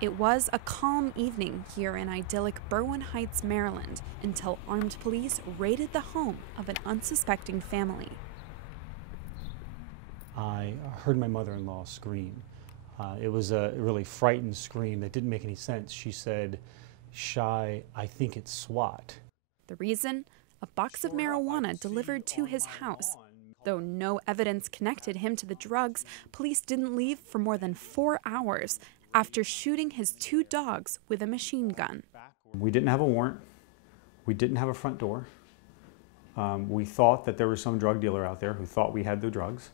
It was a calm evening here in idyllic Berwyn Heights, Maryland, until armed police raided the home of an unsuspecting family. I heard my mother-in-law scream. It was a really frightened scream that didn't make any sense. She said, "Shy, I think it's SWAT." The reason? A box of marijuana delivered to his house. Though no evidence connected him to the drugs, police didn't leave for more than 4 hours after shooting his 2 dogs with a machine gun. We didn't have a warrant. We didn't have a front door. We thought that there was some drug dealer out there who thought we had the drugs.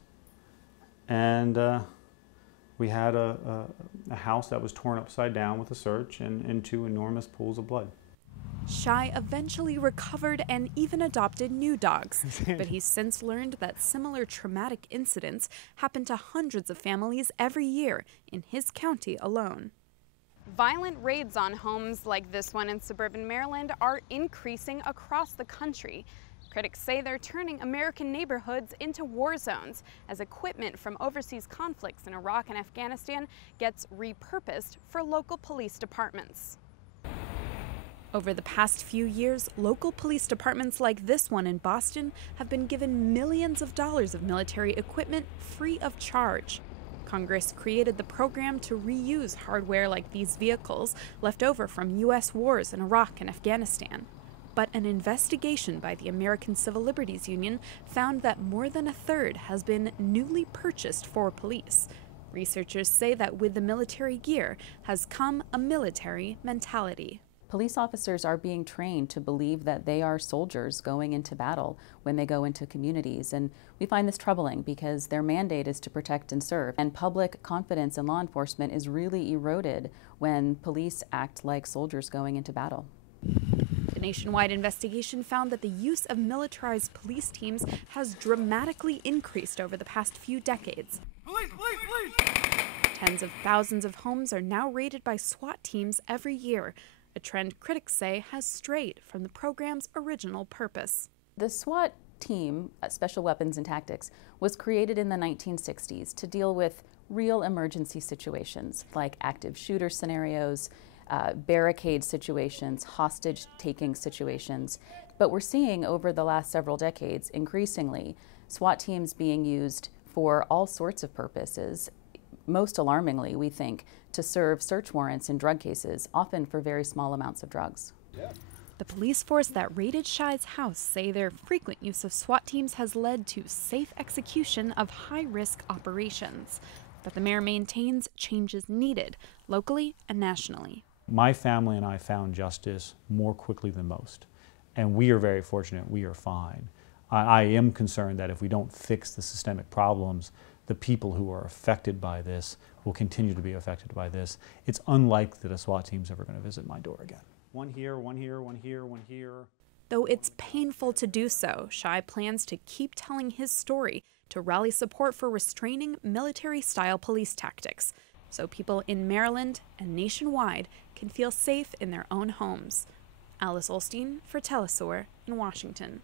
And we had a house that was torn upside down with a search and 2 enormous pools of blood. Shy eventually recovered and even adopted new dogs, but he's since learned that similar traumatic incidents happen to hundreds of families every year in his county alone. Violent raids on homes like this one in suburban Maryland are increasing across the country. Critics say they're turning American neighborhoods into war zones as equipment from overseas conflicts in Iraq and Afghanistan gets repurposed for local police departments. Over the past few years, local police departments like this one in Boston have been given millions of dollars of military equipment free of charge. Congress created the program to reuse hardware like these vehicles left over from U.S. wars in Iraq and Afghanistan. But an investigation by the American Civil Liberties Union found that more than a third has been newly purchased for police. Researchers say that with the military gear has come a military mentality. Police officers are being trained to believe that they are soldiers going into battle when they go into communities, and we find this troubling because their mandate is to protect and serve, and public confidence in law enforcement is really eroded when police act like soldiers going into battle. The nationwide investigation found that the use of militarized police teams has dramatically increased over the past few decades. Police, police, police! Tens of thousands of homes are now raided by SWAT teams every year, a trend critics say has strayed from the program's original purpose. The SWAT team, Special Weapons and Tactics, was created in the 1960s to deal with real emergency situations like active shooter scenarios, barricade situations, hostage-taking situations. But we're seeing over the last several decades, increasingly, SWAT teams being used for all sorts of purposes. Most alarmingly, we think, to serve search warrants in drug cases, often for very small amounts of drugs. The police force that raided Shy's house say their frequent use of SWAT teams has led to safe execution of high-risk operations. But the mayor maintains change is needed, locally and nationally. My family and I found justice more quickly than most, and we are very fortunate. We are fine. I am concerned that if we don't fix the systemic problems, the people who are affected by this will continue to be affected by this. It's unlikely that a SWAT team's ever going to visit my door again. One here, one here, one here, one here. Though it's painful to do so, Shy plans to keep telling his story to rally support for restraining military-style police tactics, so people in Maryland and nationwide can feel safe in their own homes. Alice Ollstein for Telesaur in Washington.